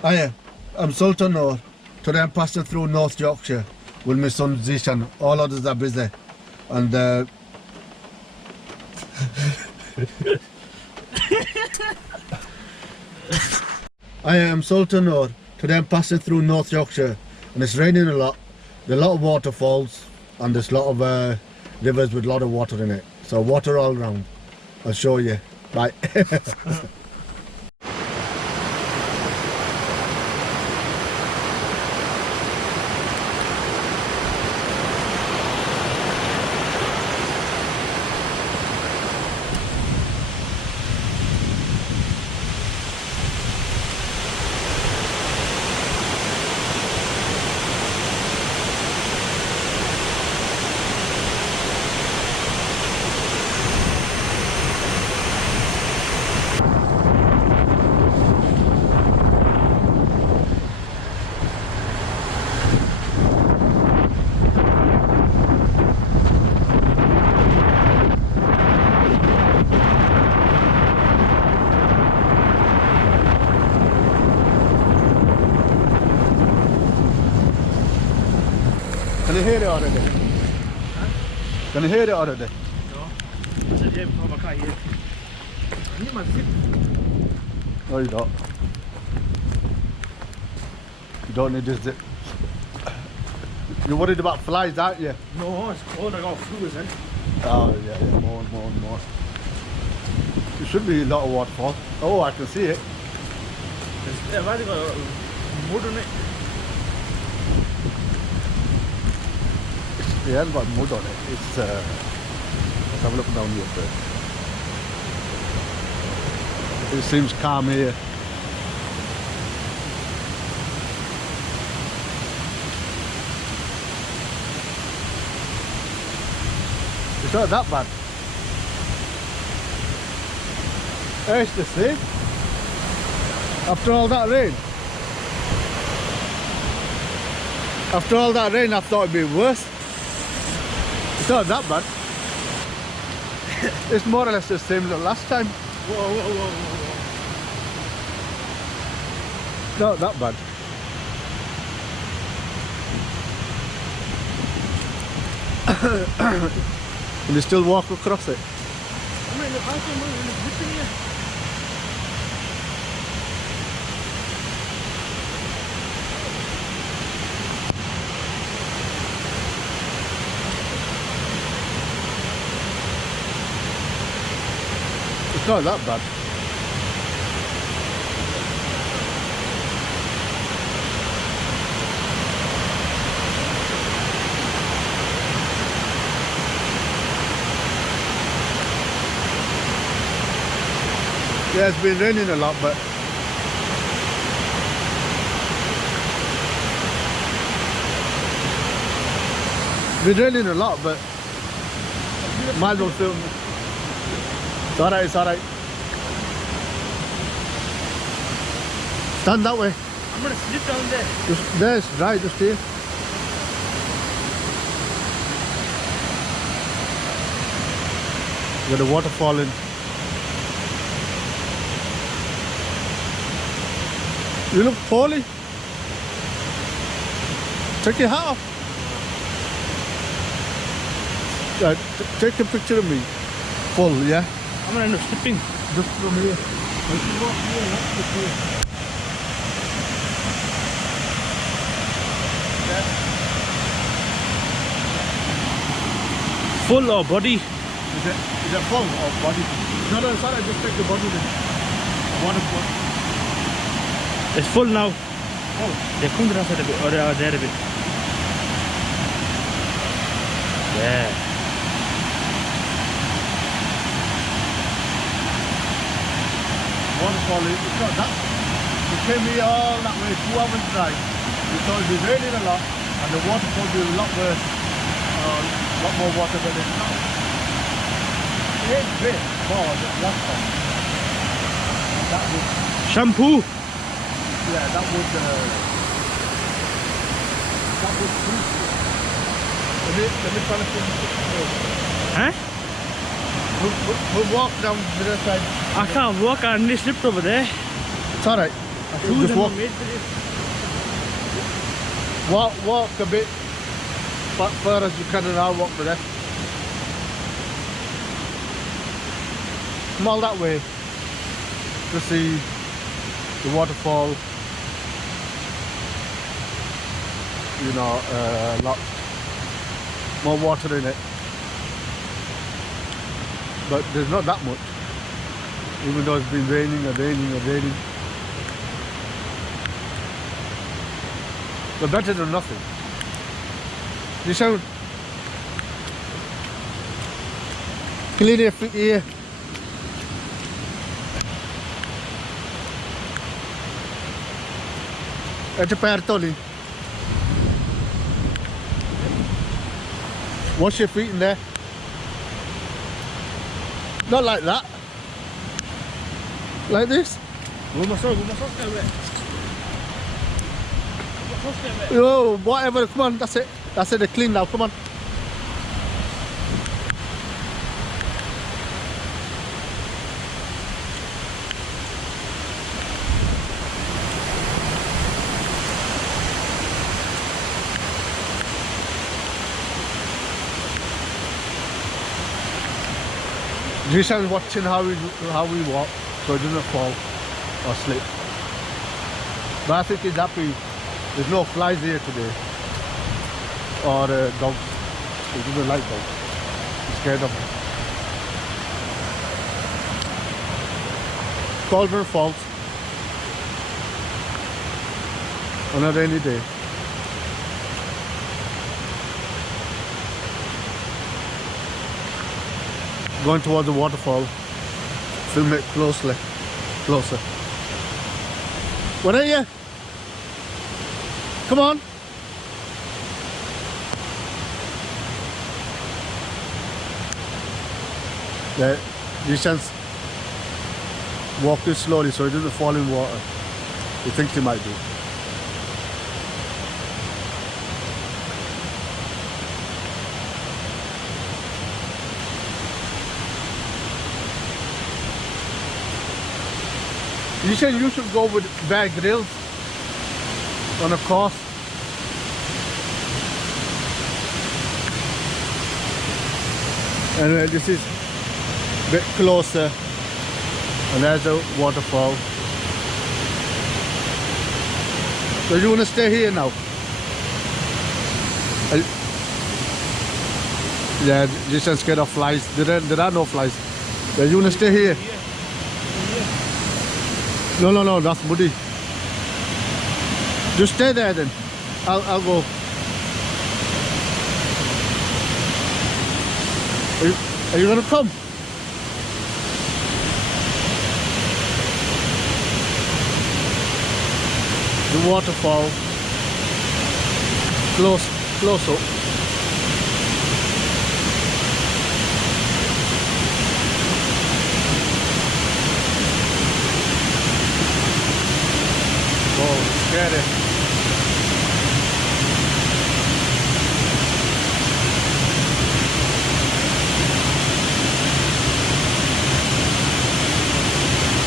Hiya, I'm Sultan Noor. Today I'm passing through North Yorkshire with my son Zishan. All others are busy. And Hiya, I'm Sultan Noor. Today I'm passing through North Yorkshire and it's raining a lot. There are a lot of waterfalls and there's a lot of rivers with a lot of water in it. So water all around. I'll show you. Bye. Can you hear it already? Huh? Can you hear it already? No. I said, yeah, I can't hear it. I need my zip. No, you don't. You don't need this zip. You're worried about flies, aren't you? No, it's cold. I got flu, isn't it? Oh, yeah, more. There should be a lot of waterfall. Oh, I can see it. Why have they got mud on it? It hasn't got mud on it. It's, let's have a look down here first. It seems calm here. It's not that bad. It's the same. After all that rain. After all that rain, I thought it'd be worse. It's not that bad. It's more or less the same as the last time. Whoa. Not that bad. Can you still walk across it? I'm in the bathroom, I'm in the kitchen here. It's not that bad. Yeah, it's been raining a lot, but might as well film. It's alright. Stand that way. I'm gonna slip down there. Just there, it's right, just here. Got a waterfall in. You look poorly. Take your hat off. Right, take a picture of me. Full, yeah? I'm gonna end up slipping. Just from here. Full or body? Is it full or body? No, it's alright, just take the body then. Waterfall. It's full now. Oh. They come to that side a bit, or there a bit. Yeah. Waterfall, it's not that. We came here all that way, 2 hours drive. We thought it'd be raining a lot and the waterfall would be a lot worse. A lot more water than it's now. It ain't big more than last time. That would, Shampoo. yeah, that would prove it. Let me try to film it. Huh? We'll walk down to the other side. I can't walk, I nearly slipped over there. It's alright. Shoes Just are walk, not made for this. walk a bit further as you can, and I'll walk the rest. Come all that way to see the waterfall. You know, a lot more water in it, but there's not that much, even though it's been raining and raining and raining. But better than nothing. You sound clean your feet here. It's a pair tolly. Wash your feet in there. Not like that. Like this. Oh, whatever, come on, that's it. That's it, they're clean now, come on. Jishan's watching how we walk, so he doesn't fall or slip. But I think he's happy. There's no flies here today, or dogs. He doesn't like dogs. He's scared of them. Cauldron Falls on a rainy day. Going towards the waterfall. Film it closer. What are you? Come on. Yeah, Jishan's walking slowly so he doesn't fall in water. He thinks he might do. Jishan, you should go with Bear Grylls on a course. And this is a bit closer, and there's a waterfall. So you want to stay here now? Yeah, Jishan's scared of flies. There are no flies. Yeah, you want to stay here? No, that's muddy. Just stay there then. I'll go. Are you gonna come? The waterfall. Close up. Oh, scary.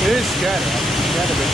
It is scary. I'm scared of it.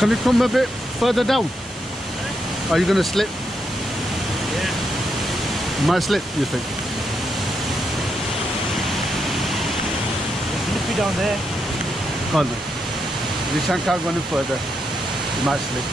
Can you come a bit further down? Are you going to slip? Yeah. You might slip, you think? It's slippy down there. Go on then. Zishan can't go any further. He might slip.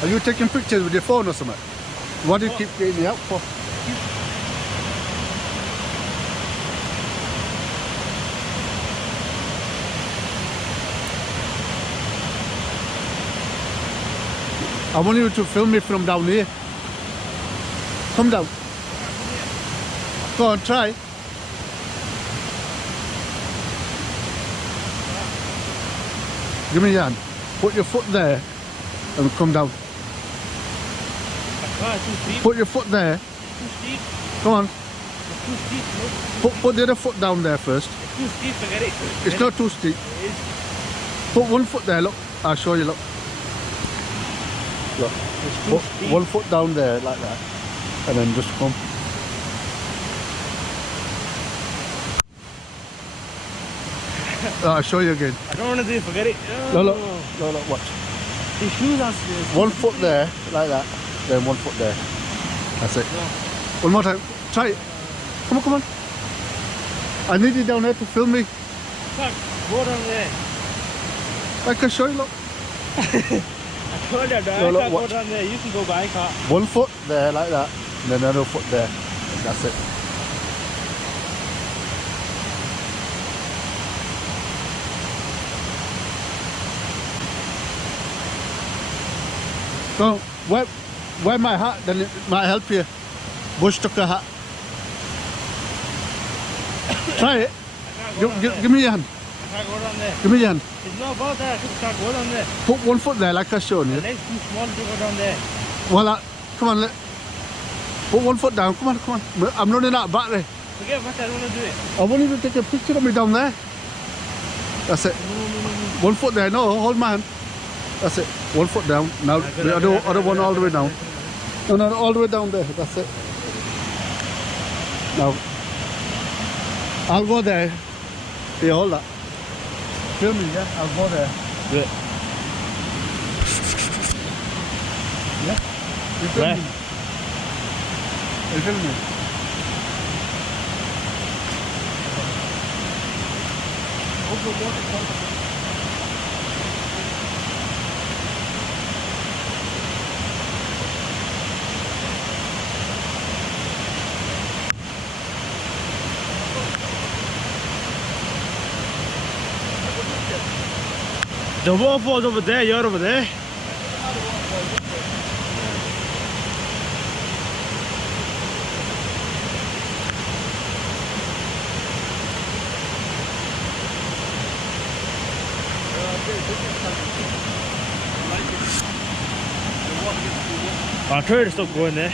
Are you taking pictures with your phone or something? What do you keep getting me out for? I want you to film me from down here. Come down. Go on, try. Give me your hand. Put your foot there and come down. Put your foot there. Too steep. Come on. It's too steep. No? Put the other foot down there first. It's too steep, forget it. It's not too steep. It is. Put one foot there, look. I'll show you, look. Look. It's too Put steep. one foot down there like that. And then just come. I'll show you again. I don't want to do it, forget it. No, look. No, look, watch. The shoes are One foot there, like that. Then one foot there. That's it. One more time. Try it. Come on, come on. I need you down there to film me. Fuck, go down there. I can show you, look. I told you, I No, can't look, go watch. down there. You can go by car. One foot there, like that. And then another foot there. That's it. So, wear my hat, then it might help you. Bush tucker hat. Try it. I can't go down there. Give me your hand. I can't go down there. Give me your hand. It's not about that. I just can't go down there. Put one foot there, like I showed The you. leg's too small to go down there. Well, come on. Put one foot down. Come on, come on. I'm running out of battery. Forget what I don't want to do it. I want you to take a picture of me down there. That's it. No. One foot there. No, hold my hand. That's it. One foot down. Now the other one all the way down. No, all the way down there. That's it. Now I'll go there. Here, hold that. Film me, yeah? I'll go there. Yeah. Yeah? You film Where? me. You film me. Over waterfalls. The waterfall's over there, you're over there. I tried to stop going there.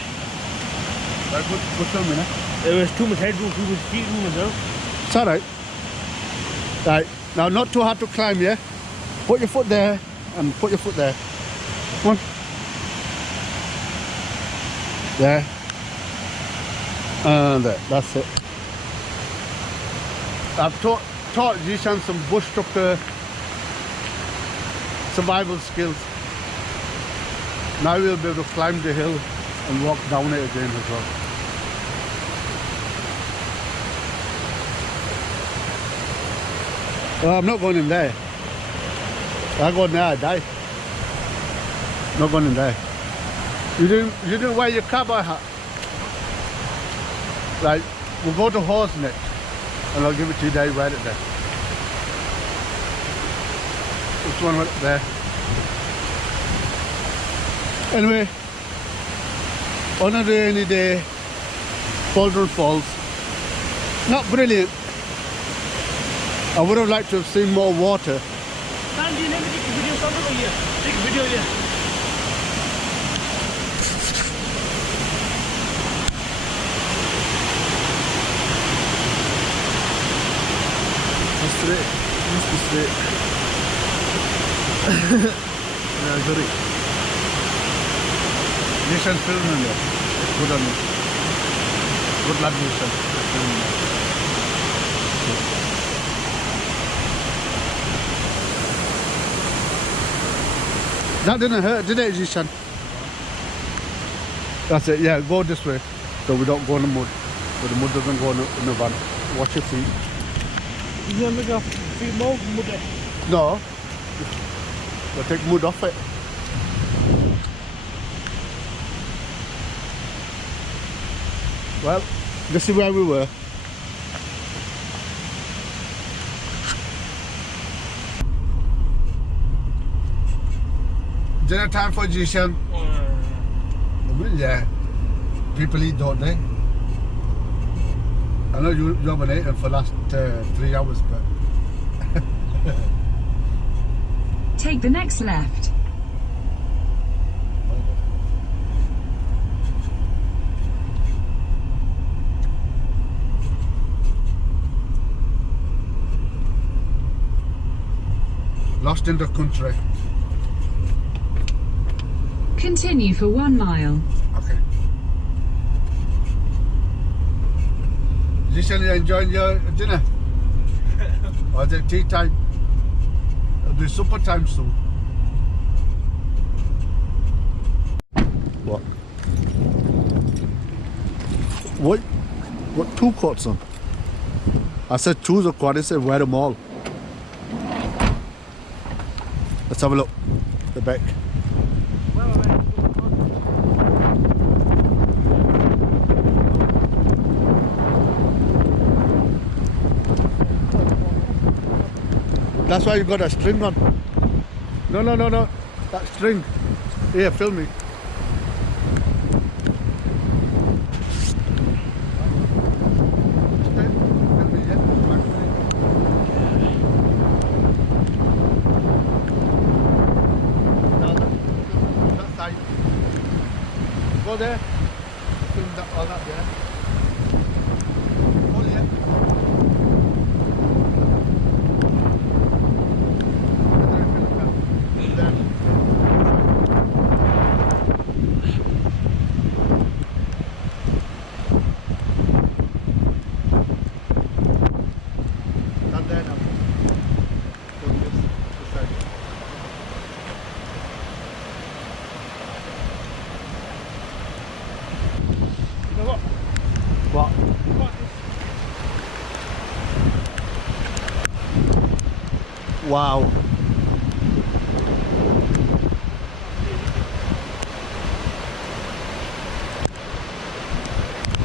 Good filming, eh? There was too much headroom, too much feet room as well. It's alright. Right, now not too hard to climb, yeah? Put your foot there and put your foot there. Come on. There. And there, that's it. I've taught Zishan some bush tucker survival skills. Now we'll be able to climb the hill and walk down it again as well. Well, I'm not going in there. If I go in there, I die. Not going in there. You didn't wear your cowboy hat. Right, we'll go to hawes next, and I'll give it to you there. Wear it there. Which one went there? Anyway, on a rainy day, Boulder Falls. Not brilliant. I would have liked to have seen more water. Sandy, let me take a video. Stop over here. Take a video here. That's straight. Must be straight. Yeah, I got it. Nishan's filming there. Good on you. Good lad, Jason. That didn't hurt, did it, Jason? That's it, yeah, go this way. So we don't go in the mud. So the mud doesn't go in the van. Wash your feet. You don't make your feet more muddy. No. We'll take mud off it. Well, this is where we were. Dinner time for Jishan. Yeah. People eat, don't they? I know you haven't eaten for the last 3 hours, but... Take the next left. Lost in the country. Continue for 1 mile. Okay. Jishan, you enjoying your dinner? Or is it tea time? It'll be supper time soon. What? What 2 coats on? I said choose a quad, I said wear them all. Let's have a look. The back. That's why you got a string on. No. That string. Here, film me. Go there. Film that, all that there. Hold here. Stand there now. Film this side. You know what? What? Wow.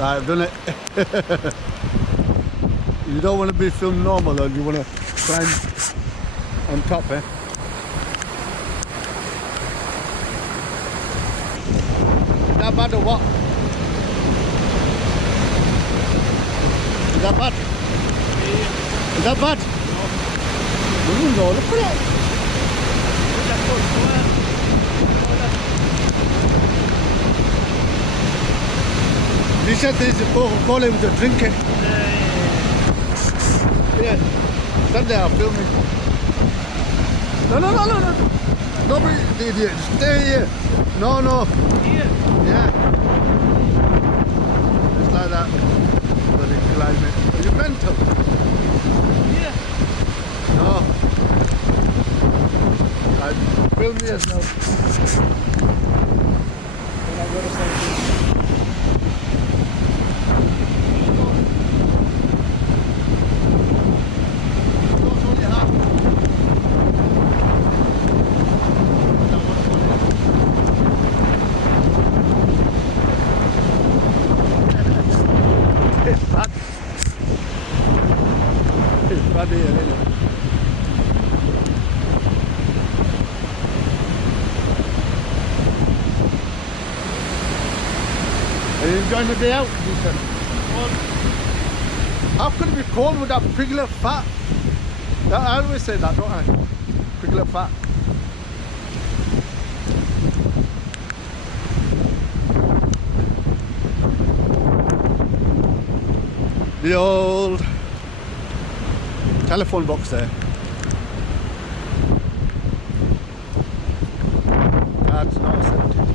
I've done it. You don't want to be filmed normal though, you want to climb on top, eh? Is that bad or what? Is that bad? Is that bad? No, look at it. They said there's a Coca-Cola with a drink it. Yeah. Stand there, I'll film it. No. Don't be the idiot. Stay here. No. Here? Yeah. Just like that. Bloody climb it. Are you mental? Here? No. I film yourself. When I go to something. It's bad here, isn't it? Are you enjoying the day out, Jason? How could it be cold with that piglet fat? I always say that, don't I? Piglet fat. The old telephone box there. That's not accepted.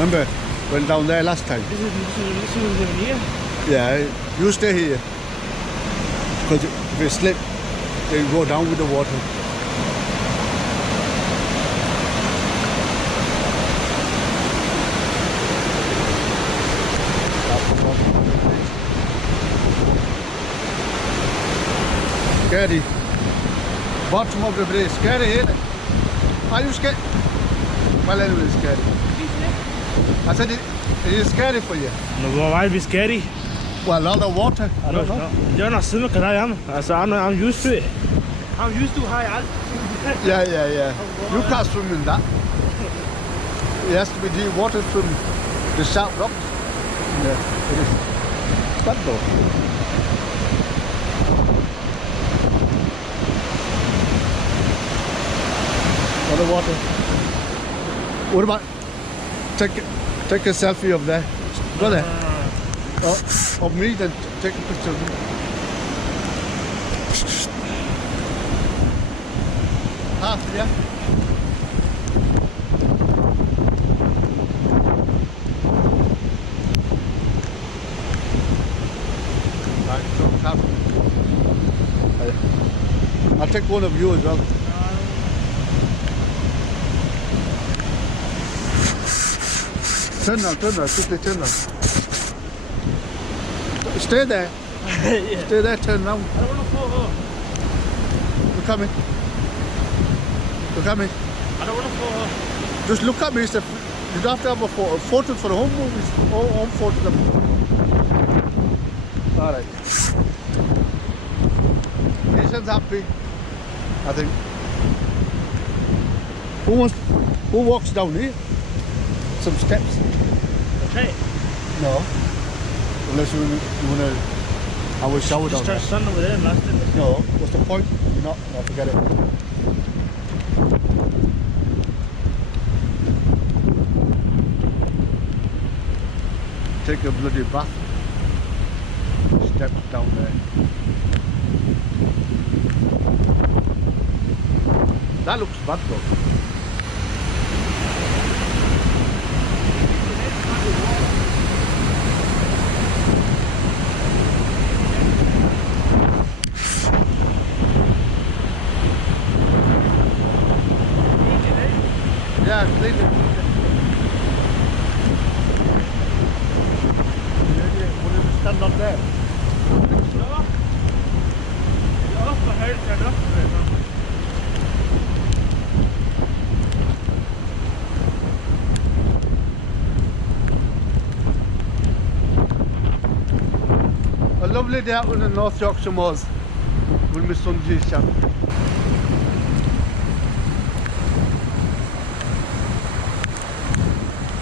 Remember, went down there last time. This is even here. Yeah, you stay here. Because if you slip, then you go down with the water. Scary. Bottom of the bridge. Scary, ain't it? Are you scared? Well, anyway, it's scary. I said it is scary for you. No, why be scary? Well, all the water. I don't know. You're not swimming because I am. So I'm used to it. I'm used to high altitude. Yeah. You can't swim in that. It has to be deep water swim. The sharp rocks. Yeah, it is. But though. All the water. What about take a selfie of there? Go there. Of me, then take a picture of me. Half, yeah? Right, so half. I'll take one of you as well. Turn now, quickly turn now. Stay there. Yeah. Stay there, turn round. I don't want to fall off. Look at me. Look at me. I don't want to fall off. Just look at me. It's you don't have to have a photo. Photos for the home movies. Home photos. Alright. Nation's happy. I think. Who walks down here? Some steps. Okay. No. Unless you want to have a shower down there. Just stand over there and last it. No. What's the point? You're not. No, forget it. Take a bloody bath. Step down there. That looks bad though. Yeah, leave it. Will you stand up there? A lovely day out in the North Yorkshire moors with my son Jishan.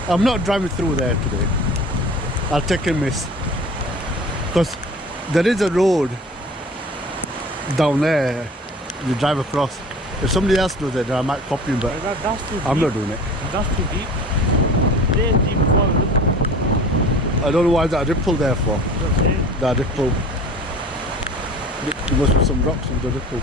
I'm not driving through there today. I'll take a miss. Because there is a road down there you drive across. If somebody else does it, I might copy him, but That's too deep. I'm not doing it. That's too deep. There's deep water. I don't know why that ripple there for. That ripple. There must be some rocks in the ripple.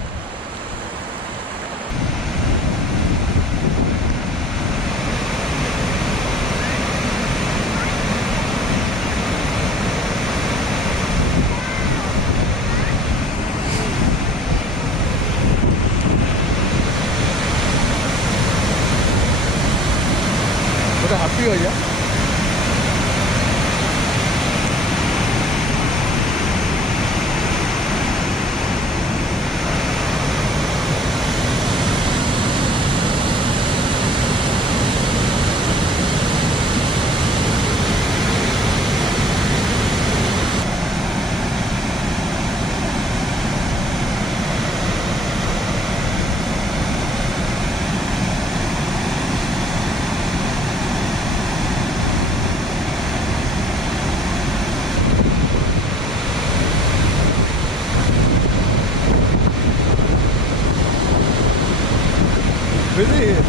What happy are you? Busy here.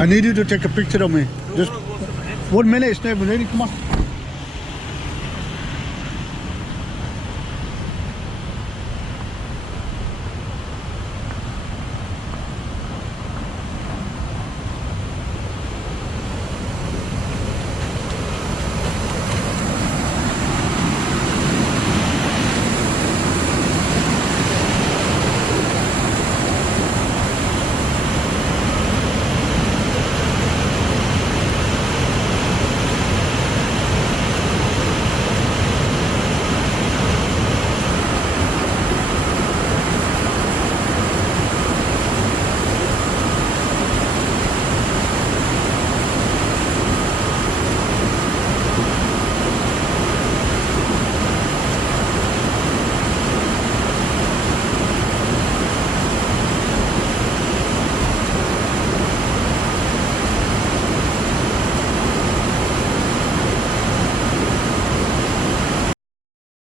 I need you to take a picture of me. Just 1 minute, it's not even ready. Come on.